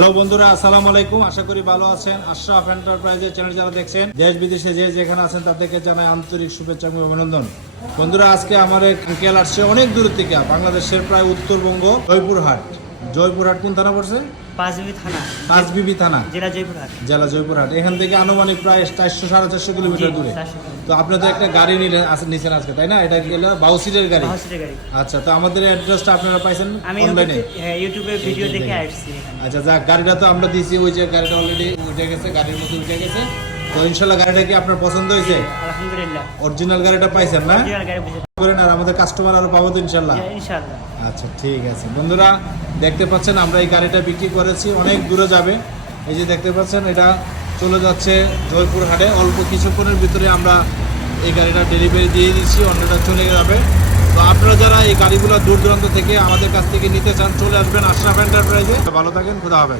Hello বন্ধুরা, আসসালামু আলাইকুম। আশা করি ভালো আছেন। আশরাফ এন্টারপ্রাইজের চ্যানেল যারা দেখছেন, দেশ বিদেশে যে যেখানে আছেন তাদেরকে জানাই আন্তরিক শুভেচ্ছা এবং অভিনন্দন। বন্ধুরা, আজকে আমার এক আঙ্কেল আসছে অনেক দূর থেকে, বাংলাদেশের প্রায় উত্তরবঙ্গ, জয়পুরহাট। জয়পুরহাট কোন থানা পড়ছে? পাঁচবিবি থানা, জেলা জয়পুরহাট। এখান থেকে আনুমানিক প্রায় 400-450 কিলোমিটার দূরে। তো আপনি তো একটা গাড়ি নিছেন আজকে, তাই না? এটা গেল বাউসিটের গাড়ি। আচ্ছা, তো আমাদের অ্যাড্রেসটা আপনারা পাইছেন অনলাইনে? ইউটিউবে ভিডিও দেখে আসছি। আচ্ছা, যাক, গাড়িটা তো আমরা দিয়েছি, ওই যে গাড়িটা অলরেডি উঠে গেছে, গাড়ির মধ্যে উঠে গেছে। তো ইনশাল্লাহ গাড়িটা কি আপনার পছন্দ হয়েছে? আলহামদুলিল্লাহ, অরিজিনাল গাড়িটা পাইছেন না? অরিজিনাল গাড়ি বুঝে করেন, আর আমাদের কাস্টমার আরো পাবো তো ইনশাল্লাহ। ইনশাআল্লাহ। আচ্ছা, ঠিক আছে বন্ধুরা, দেখতে পাচ্ছেন আমরা এই গাড়িটা বিক্রি করেছি, অনেক দূরে যাবে। এই যে দেখতে পাচ্ছেন, এটা চলে যাচ্ছে জয়পুরহাটে। অল্প কিছুক্ষণের ভিতরে আমরা এই গাড়িটা ডেলিভারি দিয়ে দিচ্ছি, অন্যটা চলে যাবে। তো আপনারা যারা এই গাড়িগুলো দূর দূরান্ত থেকে আমাদের কাছ থেকে নিতে চান, চলে আসবেন আশরাফ এন্টারপ্রাইজে। ভালো থাকেন, খোদা হাফেজ।